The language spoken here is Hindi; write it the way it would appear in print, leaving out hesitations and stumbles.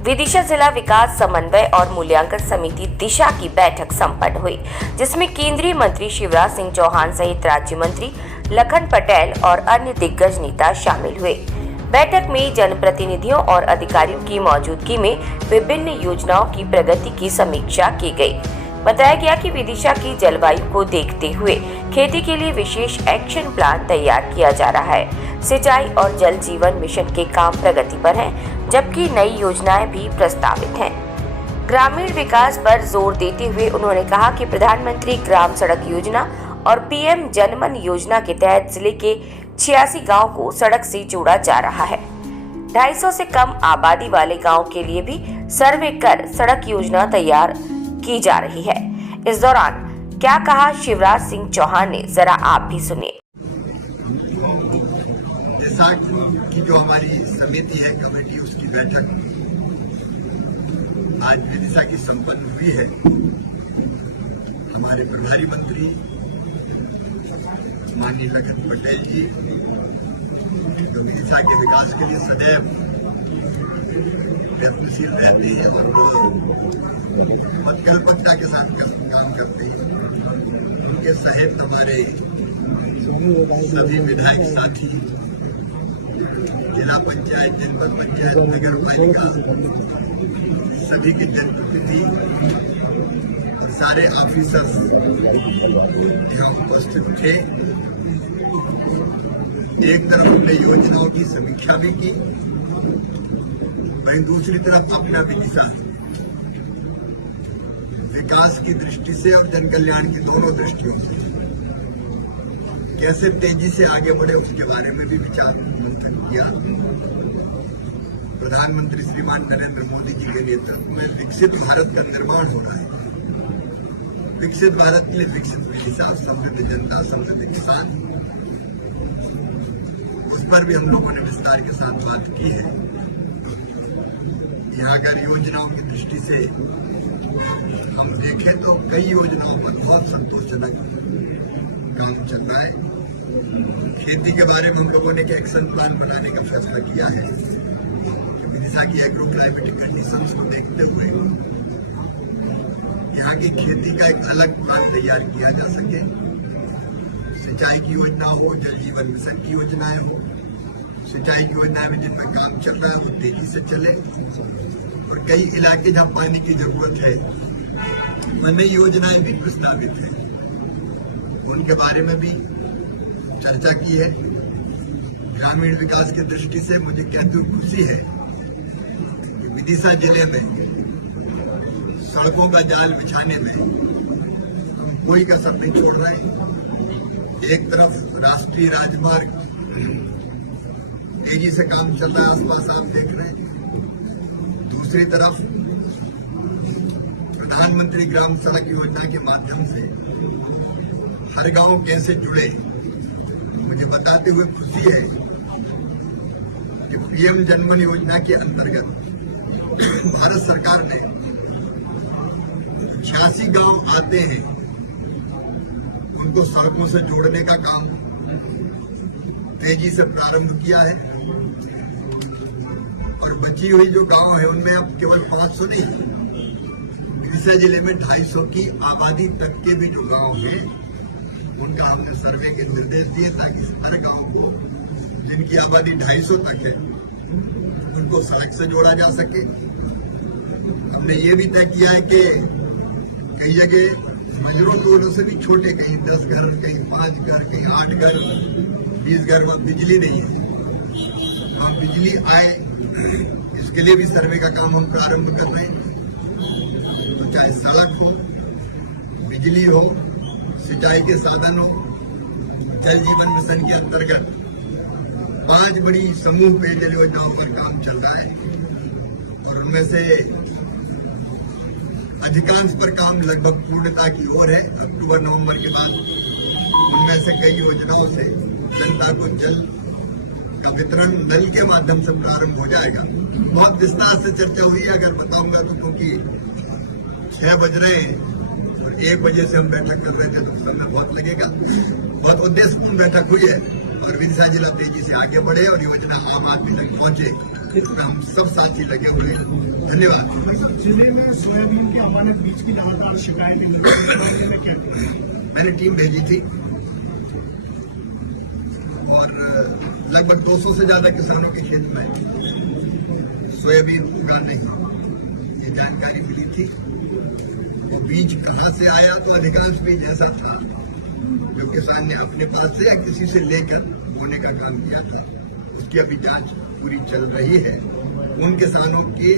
विदिशा जिला विकास समन्वय और मूल्यांकन समिति दिशा की बैठक संपन्न हुई, जिसमें केंद्रीय मंत्री शिवराज सिंह चौहान सहित राज्य मंत्री लखन पटेल और अन्य दिग्गज नेता शामिल हुए। बैठक में जनप्रतिनिधियों और अधिकारियों की मौजूदगी में विभिन्न योजनाओं की प्रगति की समीक्षा की गई। बताया गया कि विदिशा की जलवायु को देखते हुए खेती के लिए विशेष एक्शन प्लान तैयार किया जा रहा है। सिंचाई और जल जीवन मिशन के काम प्रगति पर हैं, जबकि नई योजनाएं भी प्रस्तावित हैं। ग्रामीण विकास पर जोर देते हुए उन्होंने कहा कि प्रधानमंत्री ग्राम सड़क योजना और पीएम जनमन योजना के तहत जिले के 86 गाँव को सड़क से जोड़ा जा रहा है। 250 से कम आबादी वाले गाँव के लिए भी सर्वे कर सड़क योजना तैयार की जा रही है। इस दौरान क्या कहा शिवराज सिंह चौहान ने, जरा आप भी सुनिए। दिशा की जो हमारी समिति है, कमेटी, उसकी बैठक आज विदिशा की संपन्न हुई है। हमारे प्रभारी मंत्री माननीय लखन पटेल जी तो विदिशा के विकास के लिए सदैव प्रयत्नशील रहते हैं और मतकल्पकता के साथ काम करते हैं। उनके सहित हमारे सभी विधायक साथी, जिला पंचायत, जनपद पंचायत, नगर पालिका, सभी के जनप्रतिनिधि और सारे ऑफिसर्स यहाँ उपस्थित थे। एक तरफ हमने योजनाओं की समीक्षा भी की, वहीं दूसरी तरफ अपना विदिशा विकास की दृष्टि से और जन कल्याण की दोनों दृष्टियों से कैसे तेजी से आगे बढ़े उसके बारे में भी विचार मंथन किया। प्रधानमंत्री श्रीमान नरेंद्र मोदी जी के नेतृत्व में विकसित भारत का निर्माण हो रहा है। विकसित भारत के लिए विकसित विदिशा, समृद्ध जनता, समृद्ध किसान, उस पर भी हम लोगों ने विस्तार के साथ बात की है। यहाँ का योजनाओं की दृष्टि से हम देखें तो कई योजनाओं पर बहुत संतोषजनक काम चल रहा है। खेती के बारे में हम लोगों ने एक एक्शन प्लान बनाने का फैसला किया है। विदिशा की एग्रो क्लाइमेटिक कंडीशंस को देखते हुए यहाँ की खेती का एक अलग प्लान तैयार किया जा सके। सिंचाई की योजना हो, जल जीवन मिशन की योजनाएं हो, सिंचाई की योजनाएं में जिनमें काम चल रहा है वो तेजी से चले, और कई इलाके जहाँ पानी की जरूरत है उनमें योजनाएं भी प्रस्तावित है, उनके बारे में भी चर्चा की है। ग्रामीण विकास की दृष्टि से मुझे कहते हुए खुशी है कि विदिशा जिले में सड़कों का जाल बिछाने में कोई कसर नहीं छोड़ रहा है। एक तरफ राष्ट्रीय राजमार्ग तेजी से काम चल रहा है, आसपास आप देख रहे हैं। दूसरी तरफ प्रधानमंत्री ग्राम सड़क योजना के माध्यम से हर गांव कैसे जुड़े, मुझे बताते हुए खुशी है कि पीएम जनमन योजना के अंतर्गत भारत सरकार ने 86 गांव आते हैं, उनको सड़कों से जोड़ने का काम तेजी से प्रारंभ किया है। और बची हुई जो गांव है उनमें अब केवल 500 नहीं, विदिशा जिले में 250 की आबादी तक के भी जो गांव हैं उनका हमने सर्वे के निर्देश दिए ताकि हर गांव को जिनकी आबादी 250 तक है उनको सड़क से जोड़ा जा सके। हमने ये भी तय किया है कि कई जगह मजरों टोलों से भी छोटे, कहीं 10 घर, कहीं 5 घर, कहीं 8 घर, 20 घर में बिजली नहीं है। वहां बिजली आए इसके लिए भी सर्वे का काम हम प्रारंभ कर रहे हैं। तो चाहे सड़क हो, बिजली हो, सिंचाई के साधन हो, जल जीवन मिशन के अंतर्गत 5 बड़ी समूह पेयजल योजनाओं पर काम चल रहा है और उनमें से अधिकांश पर काम लगभग पूर्णता की ओर है। अक्टूबर-नवंबर के बाद उनमें से कई योजनाओं से जनता को जल का वितरण नल के माध्यम से प्रारंभ हो जाएगा। बहुत विस्तार से चर्चा हुई है, अगर बताऊंगा तो, क्योंकि 6 बज रहे हैं और 1 बजे से हम बैठक कर रहे थे तो समय बहुत लगेगा। बहुत उद्देश्यपूर्ण बैठक हुई है और विदिशा जिला तेजी से आगे बढ़े और योजना आम आदमी तक पहुंचे। इसमें हम सब साथी लगे हुए हैं। धन्यवाद। जिले में सोयाबीन की अमानक बीज की लगातार शिकायतें मिल रही हैं, क्या करें? मैंने टीम भेजी थी और लगभग 200 से ज्यादा किसानों के खेत में सोयाबीन उगा नहीं, ये जानकारी मिली थी। और बीज कहां से आया, तो अधिकांश बीज ऐसा था जो किसान ने अपने पास से या किसी से लेकर बोने का काम किया था। उसकी अभी जांच पूरी चल रही है। उन किसानों के